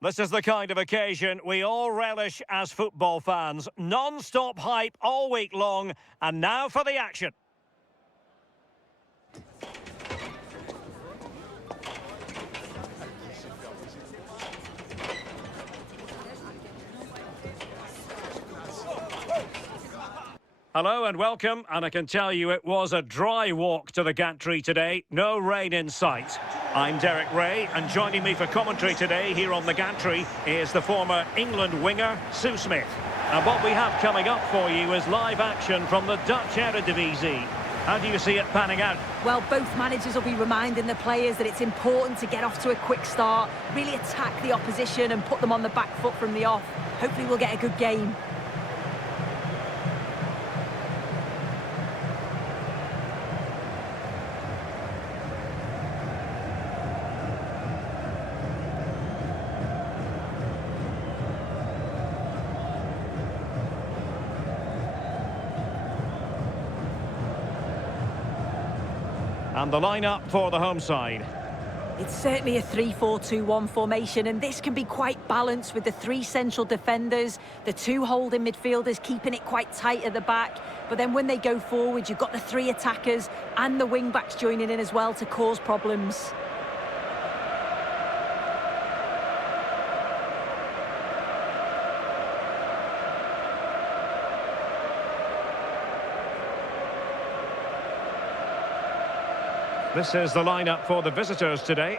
This is the kind of occasion we all relish as football fans. Non-stop hype all week long, and now for the action. Hello and welcome, and I can tell you it was a dry walk to the gantry today, no rain in sight. I'm Derek Ray, and joining me for commentary today here on the gantry is the former England winger, Sue Smith. And what we have coming up for you is live action from the Dutch Eredivisie. How do you see it panning out? Well, both managers will be reminding the players that it's important to get off to a quick start, really attack the opposition and put them on the back foot from the off. Hopefully we'll get a good game. And the lineup for the home side. It's certainly a 3-4-2-1 formation, and this can be quite balanced with the three central defenders, the two holding midfielders keeping it quite tight at the back. But then when they go forward, you've got the three attackers and the wing-backs joining in as well to cause problems. This is the lineup for the visitors today.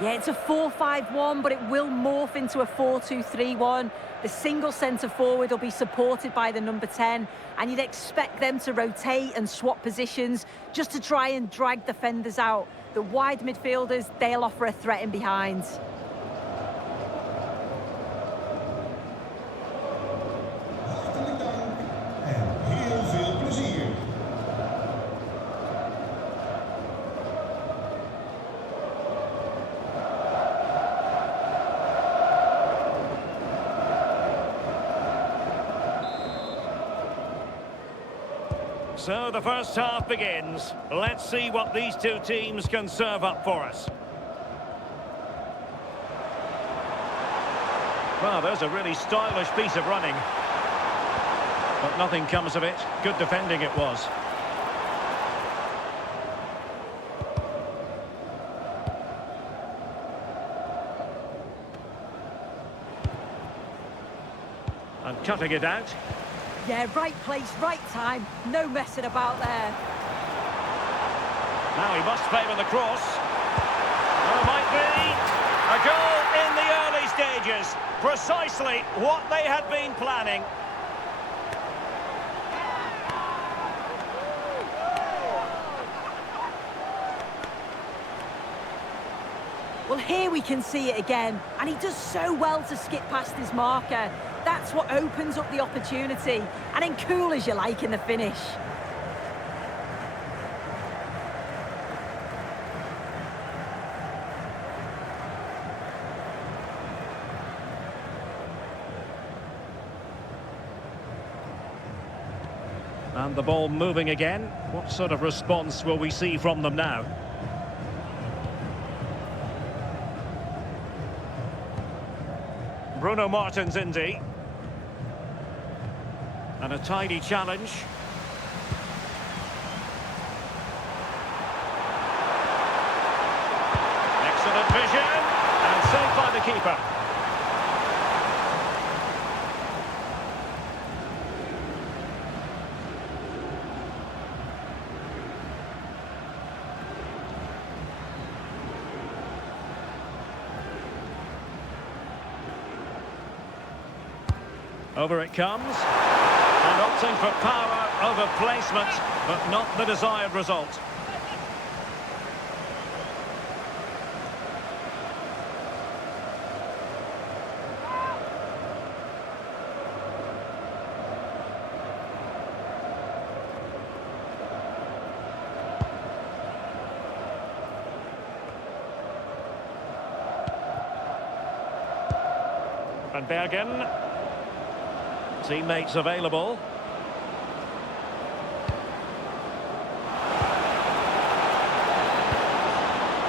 Yeah, it's a 4-5-1, but it will morph into a 4-2-3-1. The single centre-forward will be supported by the number 10, and you'd expect them to rotate and swap positions just to try and drag defenders out. The wide midfielders, they'll offer a threat in behind. So the first half begins. Let's see what these two teams can serve up for us. Well, there's a really stylish piece of running. But nothing comes of it. Good defending it was. And cutting it out. Yeah, right place, right time. No messing about there. Now he must favour the cross. Oh, might be a goal in the early stages. Precisely what they had been planning. Well, here we can see it again, and he does so well to skip past his marker. That's what opens up the opportunity, and then cool as you like in the finish. And the ball moving again. What sort of response will we see from them now? Bruno Martins Indy. And a tidy challenge. Excellent vision. And saved by the keeper. Over it comes. And opting for power over placement, but not the desired result. Van Bergen. Teammates available.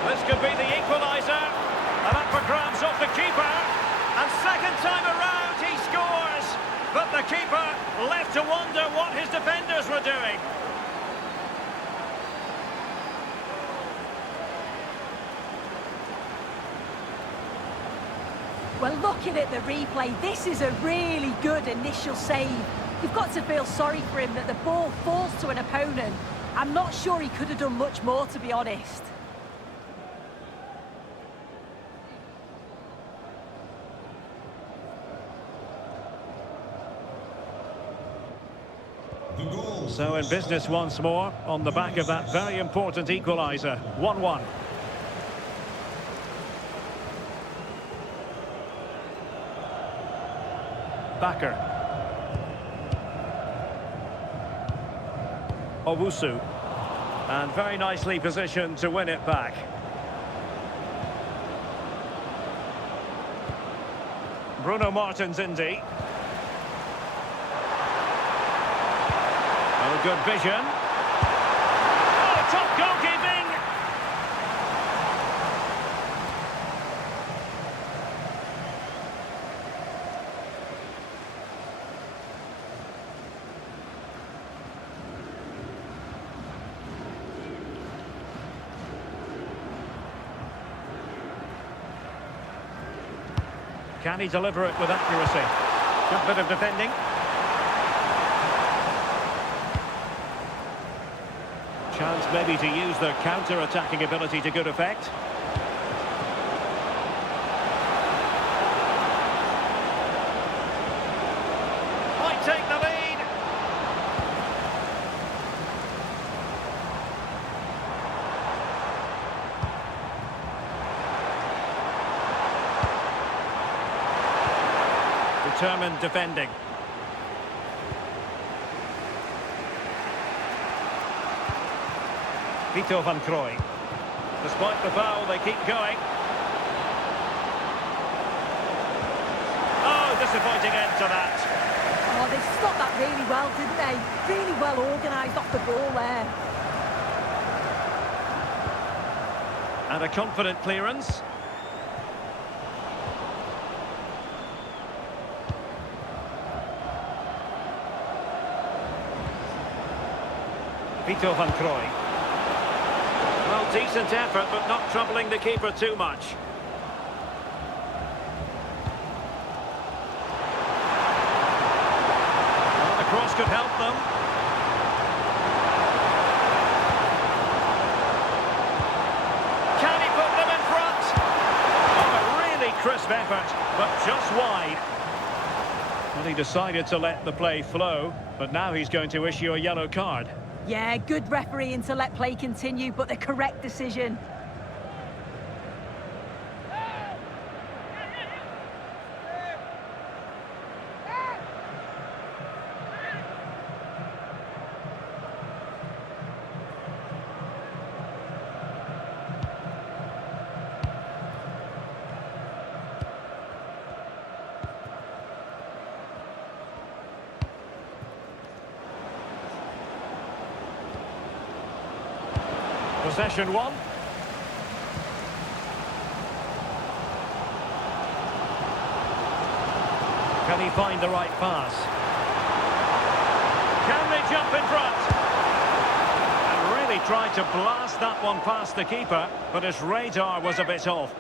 This could be the equaliser. And up for grabs off the keeper. Well, looking at the replay, this is a really good initial save. You've got to feel sorry for him that the ball falls to an opponent. I'm not sure he could have done much more, to be honest. So in business once more, on the back of that very important equaliser. 1-1. Bakker. Owusu. And very nicely positioned to win it back. Bruno Martins Indy. Oh, good vision. Oh, top goalkeeping! Can he deliver it with accuracy? Good bit of defending. Chance maybe to use their counter-attacking ability to good effect. Might take the lead. Determined defending. Vito van Krooi. Despite the foul, they keep going. Oh, disappointing end to that. Oh, they stopped that really well, didn't they? Really well organised off the ball there. And a confident clearance. Vito van Krooi. Well, decent effort, but not troubling the keeper too much. Well, the cross could help them. Can he put them in front? Oh, a really crisp effort, but just wide. Well, he decided to let the play flow, but now he's going to issue a yellow card. Yeah, good refereeing to let play continue, but the correct decision. Possession one. Can he find the right pass? Can they jump in front? And really tried to blast that one past the keeper, but his radar was a bit off.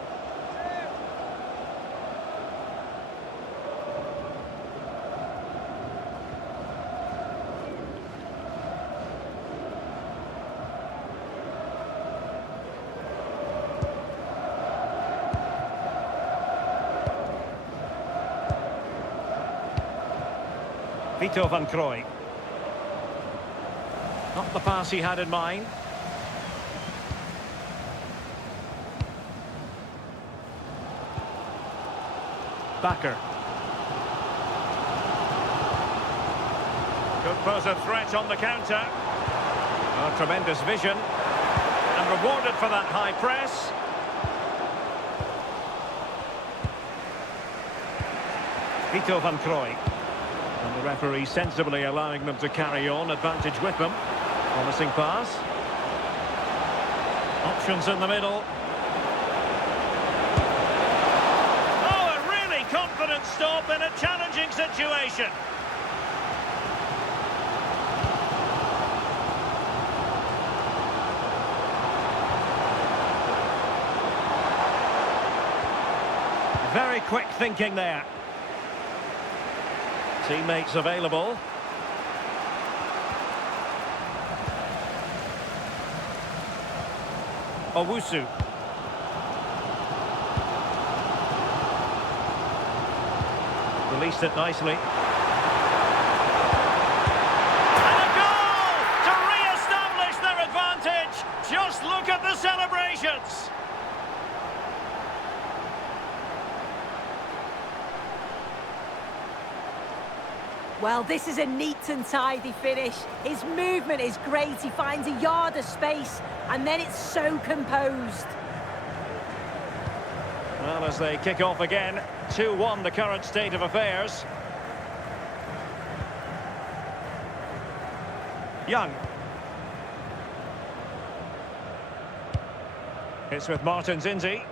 Vito van Krooi. Not the pass he had in mind. Bakker. Could pose a threat on the counter. Oh, tremendous vision. And rewarded for that high press. Vito van Krooi. And the referee sensibly allowing them to carry on, advantage with them. Promising pass. Options in the middle. Oh, a really confident stop in a challenging situation. Very quick thinking there. Teammates available. Owusu. Released it nicely. And a goal to re-establish their advantage. Just look at the celebrations. Well, this is a neat and tidy finish. His movement is great. He finds a yard of space, and then it's so composed. Well, as they kick off again, 2-1 the current state of affairs. Young. It's with Martin Zinzi.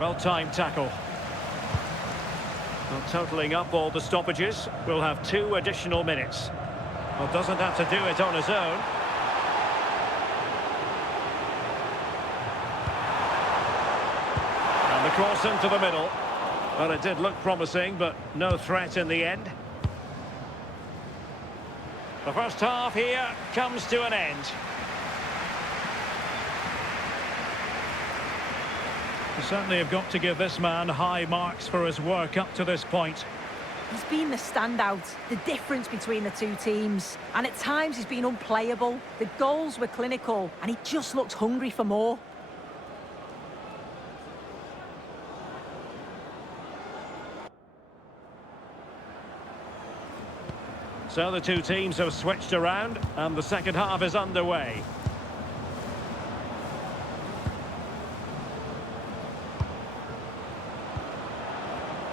Well-timed tackle. Well, totalling up all the stoppages, we'll have 2 additional minutes. Well, doesn't have to do it on his own. And the cross into the middle. Well, it did look promising, but no threat in the end. The first half here comes to an end. You certainly have got to give this man high marks for his work up to this point. He's been the standout, the difference between the two teams. And at times he's been unplayable. The goals were clinical, and he just looked hungry for more. So the two teams have switched around, and the second half is underway.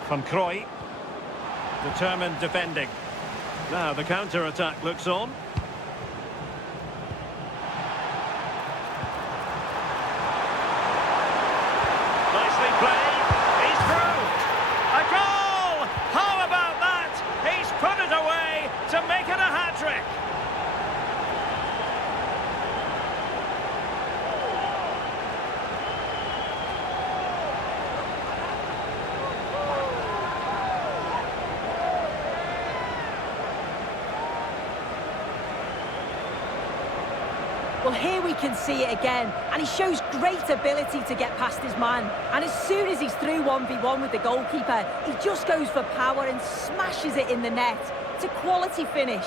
Van Krooi, determined defending. Now the counter-attack looks on. Nicely played. He's through. A goal! How about that? He's put it away to make it a hat-trick. Well, here we can see it again, and he shows great ability to get past his man. And as soon as he's through 1v1 with the goalkeeper, he just goes for power and smashes it in the net. It's a quality finish.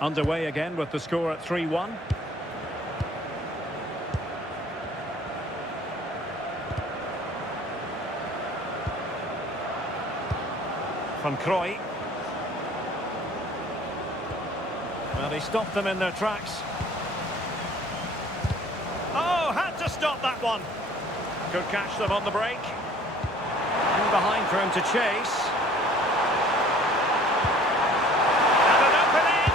Underway again with the score at 3-1. Van Krooi. Well, he stopped them in their tracks. Oh, had to stop that one. Could catch them on the break. In behind for him to chase. And an opening.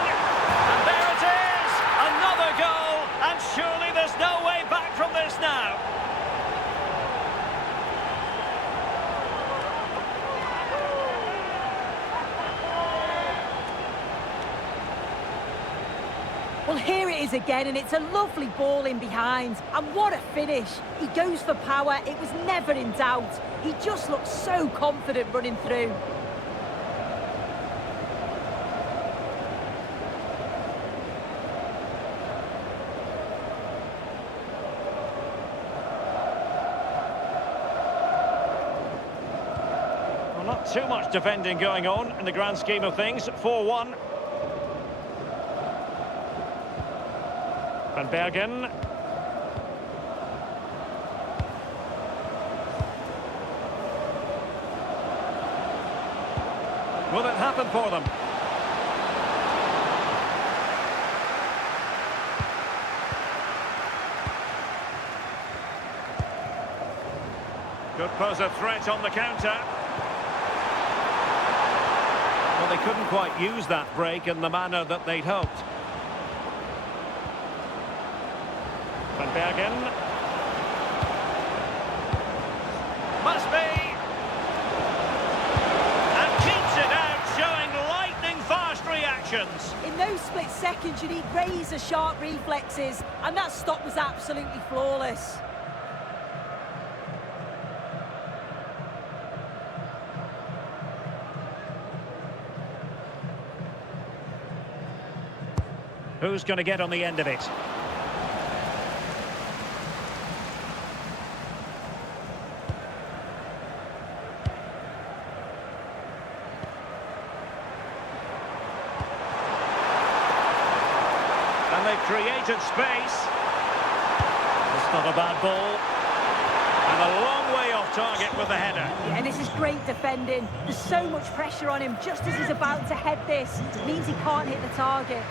And there it is. Another goal. And surely there's no way back from this now. Well, here it is again, and it's a lovely ball in behind. And what a finish. He goes for power. It was never in doubt. He just looks so confident running through. Well, not too much defending going on in the grand scheme of things. 4-1. Van Bergen. Will it happen for them? Could pose a threat on the counter. Well, they couldn't quite use that break in the manner that they'd hoped. Van Bergen. Must be. And keeps it out. options. In those split seconds, you need razor-sharp reflexes, and that stop was absolutely flawless. Who's going to get on the end of it? And they've created space. It's not a bad ball. And a long way off target with the header. Yeah, and this is great defending. There's so much pressure on him just as he's about to head this. It means he can't hit the target.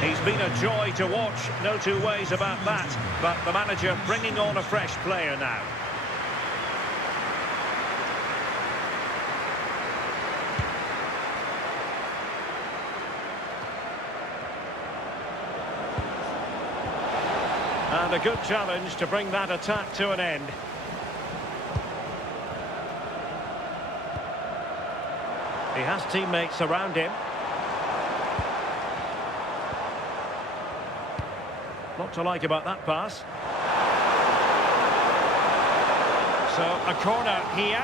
He's been a joy to watch, no two ways about that. But the manager bringing on a fresh player now. And a good challenge to bring that attack to an end. He has teammates around him. Lot to like about that pass. So a corner here.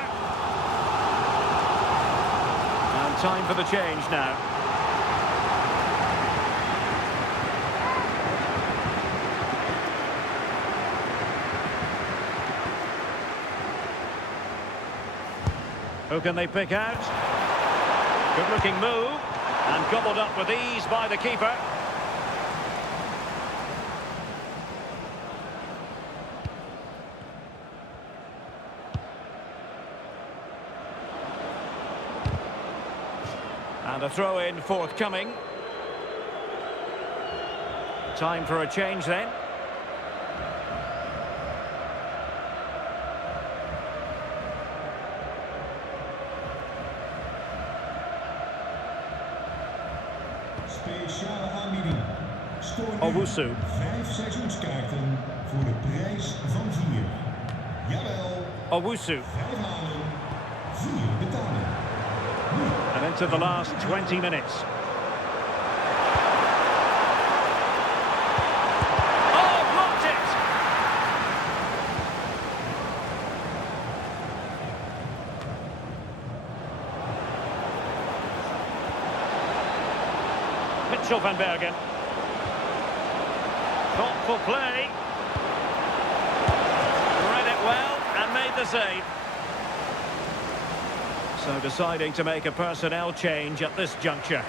And time for the change now. Who can they pick out? Good looking move. And gobbled up with ease by the keeper. And a throw-in forthcoming. Time for a change then. Speciale aanbieding. Stoor nu Owusu. 5 seizoenskaarten voor de prijs van 4. Jawel, Owusu. 5 halen, 4 betalen. And into the last 20 minutes. Oh, blocked it! Mitchell van Bergen. Thoughtful play. Read it well and made the save. So deciding to make a personnel change at this juncture.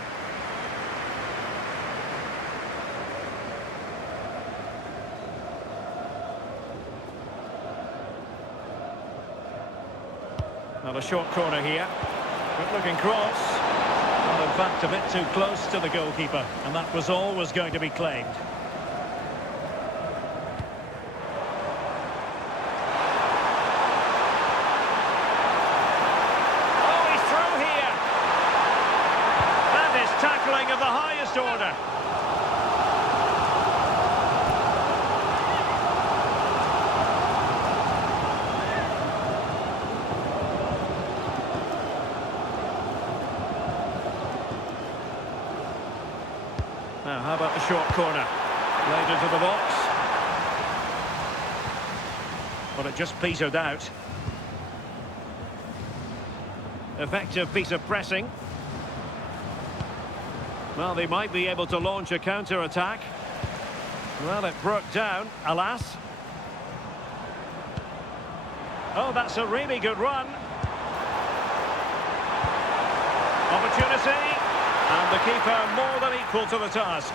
Now a short corner here. Good looking cross. Well, in fact, a bit too close to the goalkeeper. And that was always going to be claimed. Tackling of the highest order. Now, how about the short corner? Laid into the box. But it just petered out. Effective piece of pressing. Well, they might be able to launch a counter-attack. Well, it broke down, alas. Oh, that's a really good run. Opportunity. And the keeper more than equal to the task.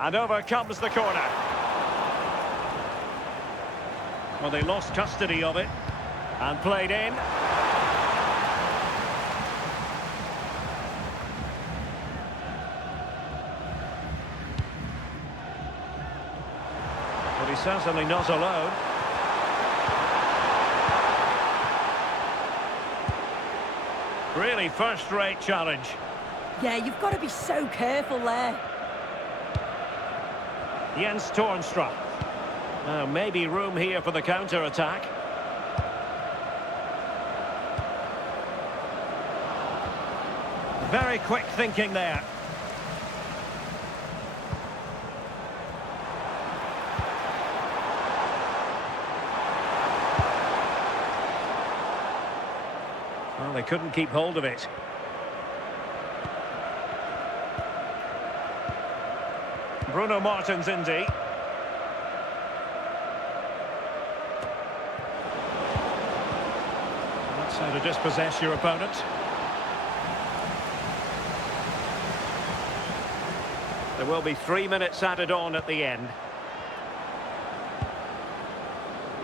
And over comes the corner. Well, they lost custody of it and played in. But He's certainly not alone. Really first-rate challenge. Yeah, you've got to be so careful there. Jens Toornstra. Now, maybe room here for the counter-attack. Very quick thinking there. Well, they couldn't keep hold of it. Bruno Martins Indy. That's how to dispossess your opponent. There will be 3 minutes added on at the end.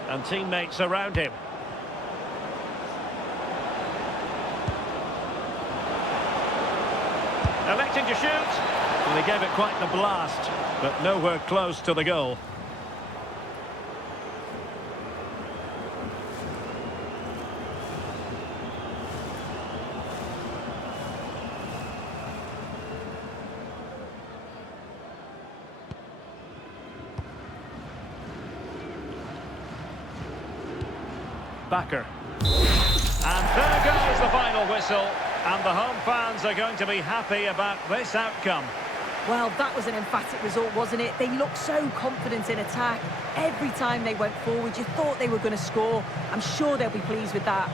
And teammates around him. Electing to shoot. Well, he gave it quite the blast, but nowhere close to the goal. Backer. And there goes the final whistle. And the home fans are going to be happy about this outcome. Well, that was an emphatic result, wasn't it? They looked so confident in attack. Every time they went forward, you thought they were going to score. I'm sure they'll be pleased with that.